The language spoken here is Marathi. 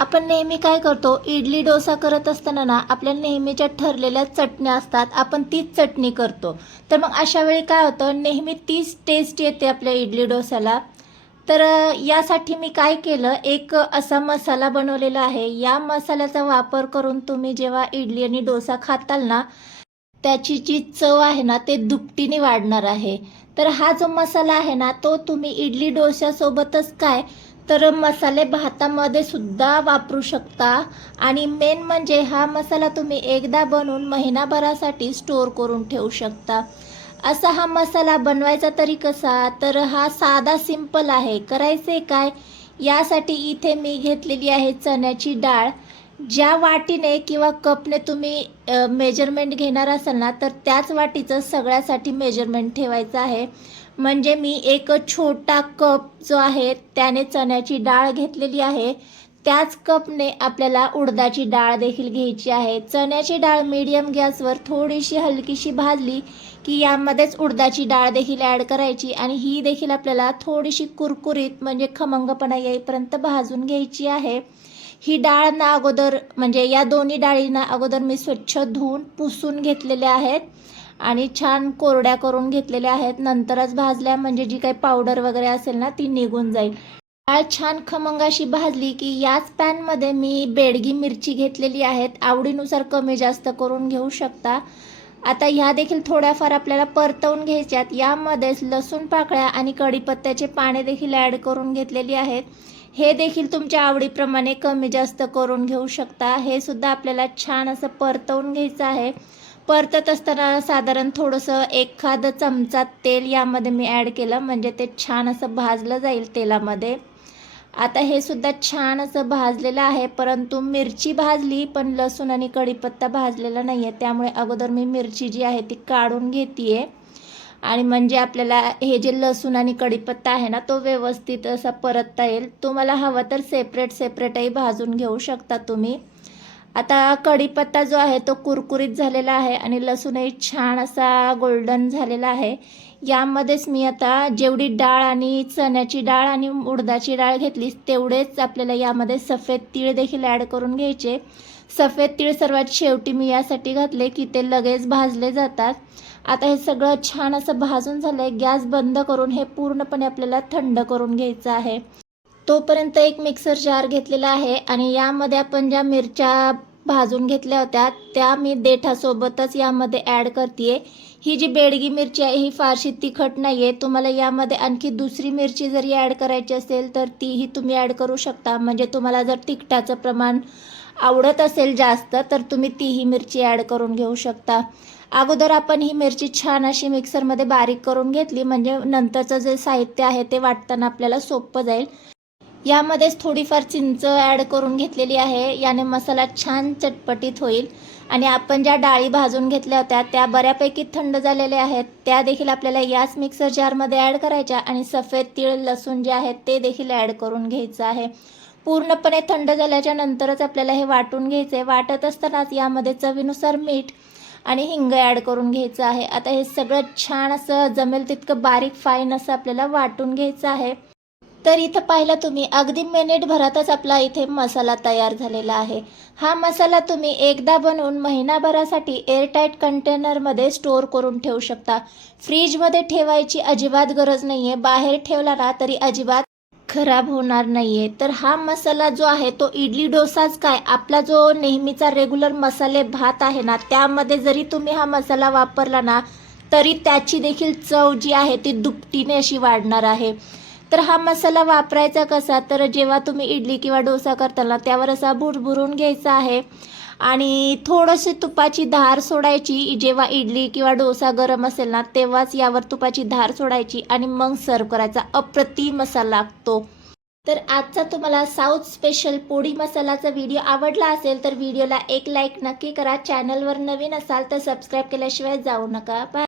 आपण नेहमी काय करतो, इडली डोसा करत असताना ना आपल्या नेहमीच्या ठरलेल्या चटण्या असतात, आपण तीच चटणी करतो. तर मग अशा वेळी काय होतं, नेहमी तीच टेस्ट येते आपल्या इडली डोसाला. तर यासाठी मी काय केलं, एक असा मसाला बनवलेला आहे. या मसाल्याचा वापर करून तुम्ही जेव्हा इडली आणि डोसा खाताल ना, त्याची जी चव आहे ना ते दुपटीने वाढणार आहे. तर हा जो मसाला आहे ना तो तुम्ही इडली डोश्यासोबतच काय, तर मसाले भातामध्ये सुद्धा वापरू शकता. आणि मेन म्हणजे हा मसाला तुम्ही एकदा बनवून महिनाभरासाठी स्टोअर करून ठेवू शकता. असा हा मसाला बनवायचा तरी कसा, तर हा साधा सिंपल आहे. करायचे काय, यासाठी इथे मी घेतलेली आहे चण्याची डाळ. ज्या वाटीने किंवा कपने तुम्ही मेजरमेंट घेणार असाल ना, तर त्याच वाटीचं सगळ्यासाठी मेजरमेंट ठेवायचं आहे. म्हणजे मी एक छोटा कप जो आहे त्याने चण्याची डाळ घेतलेली आहे. त्याच कपने आपल्याला उडदाची डाळ देखील घ्यायची आहे. चण्याची डाळ मीडियम गॅसवर थोडीशी हलकीशी भाजली की यामध्येच उडदाची डाळ देखील ॲड करायची आणि ही देखील आपल्याला थोडीशी कुरकुरीत म्हणजे खमंगपणा येईपर्यंत भाजून घ्यायची आहे. ही डाळ ना अगोदर म्हणजे या दोन्ही डाळींना अगोदर मी स्वच्छ धुवून पुसून घेतलेल्या आहेत आणि छान कोरड्या करून घेतलेल्या आहेत. नंतरच भाजल्या म्हणजे जी काही पावडर वगैरे असेल ना ती निघून जाईल. डाळ छान खमंग अशी भाजली की याच पॅनमध्ये मी बेडगी मिरची घेतलेली आहेत. आवडीनुसार कमी जास्त करून घेऊ शकता. आता ह्या देखील थोड्याफार आपल्याला परतवून घ्यायच्यात. यामध्येच लसूण पाकळ्या आणि कढीपत्त्याचे पाने देखील ॲड करून घेतलेली आहेत. हे देखील तुमच्या आवडीप्रमाणे कमी जास्त करून घेऊ शकता. हे सुद्धा आपल्याला छान असं परतवून घ्यायचं आहे. परतत असताना साधारण थोडंसं एखादा चमचा तेल यामध्ये मी ॲड केलं म्हणजे ते छान असं भाजलं जाईल तेलामध्ये. आता हे सुद्धा छान असं भाजलेलं आहे, परंतु मिरची भाजली पण लसूण आणि कढीपत्ता भाजलेला नाही आहे. त्यामुळे अगोदर मी मिरची जी आहे ती काढून घेते आणि म्हणजे आपल्याला हे जे लसूण आणि कढीपत्ता आहे ना तो व्यवस्थित असा परतता येईल. तुम्हाला हवं तर सेपरेटही भाजून घेऊ शकता तुम्ही. आता कढीपत्ता जो आहे तो कुरकुरीत झालेला आहे आणि लसूणही छान असा गोल्डन झालेला आहे. यामध्येच मी आता जेवढी डाळ आणि चण्याची डाळ आणि उडदाची डाळ घेतली तेवढेच आपल्याला यामध्ये सफेद तीळ देखील ॲड करून घ्यायचे. सफेद तीळ सर्वात शेवटी मी यासाठी घातले की ते लगेच भाजले जातात. आता हे सगळं छान असं भाजून झालं आहे. गॅस बंद करून हे पूर्णपणे आपल्याला थंड करून घ्यायचं आहे. तोपर्यंत एक मिक्सर जार घेतलेला आहे आणि यामध्ये आपण ज्या मिरच्या भाजून घेतल्या होत्या त्या मी देठासोबतच यामध्ये ॲड करते. ही जी बेडगी मिरची आहे ही फारशी तिखट नाही आहे. तुम्हाला यामध्ये आणखी दुसरी मिरची जरी ॲड करायची असेल तर तीही तुम्ही ॲड करू शकता. म्हणजे तुम्हाला जर तिखटाचं प्रमाण आवडत असेल जास्त तर तुम्ही तीही मिरची ॲड करून घेऊ शकता. अगोदर आपण ही मिरची छान अशी मिक्सरमध्ये बारीक करून घेतली म्हणजे नंतरचं जे साहित्य आहे ते वाटताना आपल्याला सोपं जाईल. यामध्येच थोडीफार चिंच ॲड करून घेतलेली आहे. याने मसाला छान चटपटीत होईल. आणि आपण ज्या डाळी भाजून घेतल्या होत्या त्या बऱ्यापैकी थंड झालेल्या आहेत. त्या देखील आपल्याला याच मिक्सर जारमध्ये ॲड करायच्या आणि सफेद तीळ लसूण जे आहेत ते देखील ॲड करून घ्यायचं आहे. पूर्णपणे थंड झाल्याच्या नंतरच आपल्याला हे वाटून घ्यायचं आहे. वाटत असतानाच यामध्ये चवीनुसार मीठ आणि हिंग ॲड करून घ्यायचं आहे. आता हे सगळं छान असं जमेल तितकं बारीक फाईन असं आपल्याला वाटून घ्यायचं आहे. तर इथं पाहिलं तुम्ही अगदी मिनिटभरातच आपला इथे मसाला तयार झालेला आहे. हा मसाला तुम्ही एकदा बनवून महिनाभरासाठी एअरटाईट कंटेनरमध्ये स्टोअर करून ठेवू शकता. फ्रीजमध्ये ठेवायची अजिबात गरज नाही आहे. बाहेर ठेवला ना तरी अजिबात खराब होणार नाही आहे. तर हा मसाला जो आहे तो इडली डोसाच काय, आपला जो नेहमीचा रेग्युलर मसाले भात आहे ना त्यामध्ये जरी तुम्ही हा मसाला वापरला ना तरी त्याची देखील चव जी आहे ती दुपटीने अशी वाढणार आहे. तर हा मसाला वापरायचा कसा, तर जेव्हा तुम्ही इडली किंवा डोसा करताना त्यावर असा भुरभुरून घ्यायचा आहे आणि थोडीशी तुपाची धार सोडायची. जेव्हा इडली किंवा डोसा गरम असेल ना तेव्हाच यावर तुपाची धार सोडायची आणि मग सर्व करायचा. अप्रतिम असा लागतो. तर आजचा तुम्हाला साऊथ स्पेशल पोळी मसालाचा व्हिडिओ आवडला असेल तर व्हिडिओला एक लाईक नक्की करा. चॅनलवर नवीन असाल तर सबस्क्राईब केल्याशिवाय जाऊ नका. बाय.